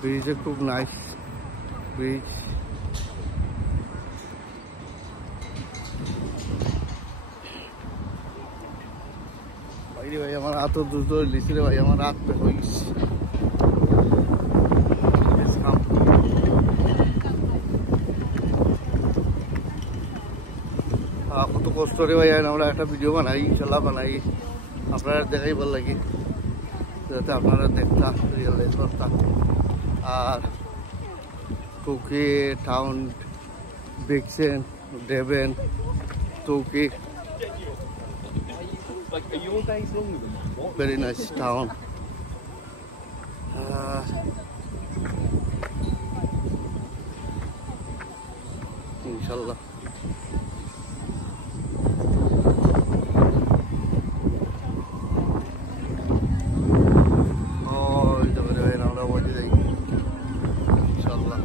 ব্রিজে খুব nice bridge. ভাই আমার হাত দ্রুত লিখছিল ভাই, আমার হাত হয়ে গেছে। কত কষ্ট রে ভাই, আমরা একটা ভিডিও বানাই, ইনশাল্লাহ বানাই, আপনারা দেখাই ভালো লাগে, যাতে আপনারা দেখতাম রিয়েলাইজ করতাম। আর টুকি টাউন দেখছেন, দেবেন টুকি, very nice town. Inshallah. Oh, itu benar benar orang wajib lagi. Inshallah.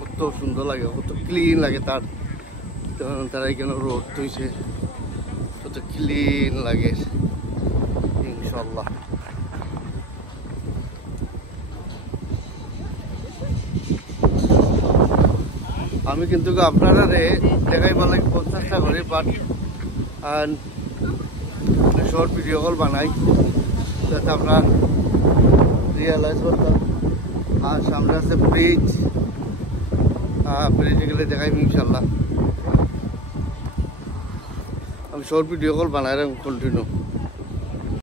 কত সুন্দর লাগে, কত ক্লিন লাগে, তার এখানে রোড তৈছে, কত ক্লিন লাগে। ইনশাল্লাহ আমি কিন্তু আপনারা দেখাইবার লাগে চেষ্টা করি, বাট শর্ট ভিডিও কল বানাই যাতে আপনার রিয়েলাইজ করতাম। আর সামনে আছে ব্রিজ, ব্রিজে গেলে দেখাইব ইনশাল্লাহ। আমি শর্ট ভিডিও কল বানাই কন্টিনিউ।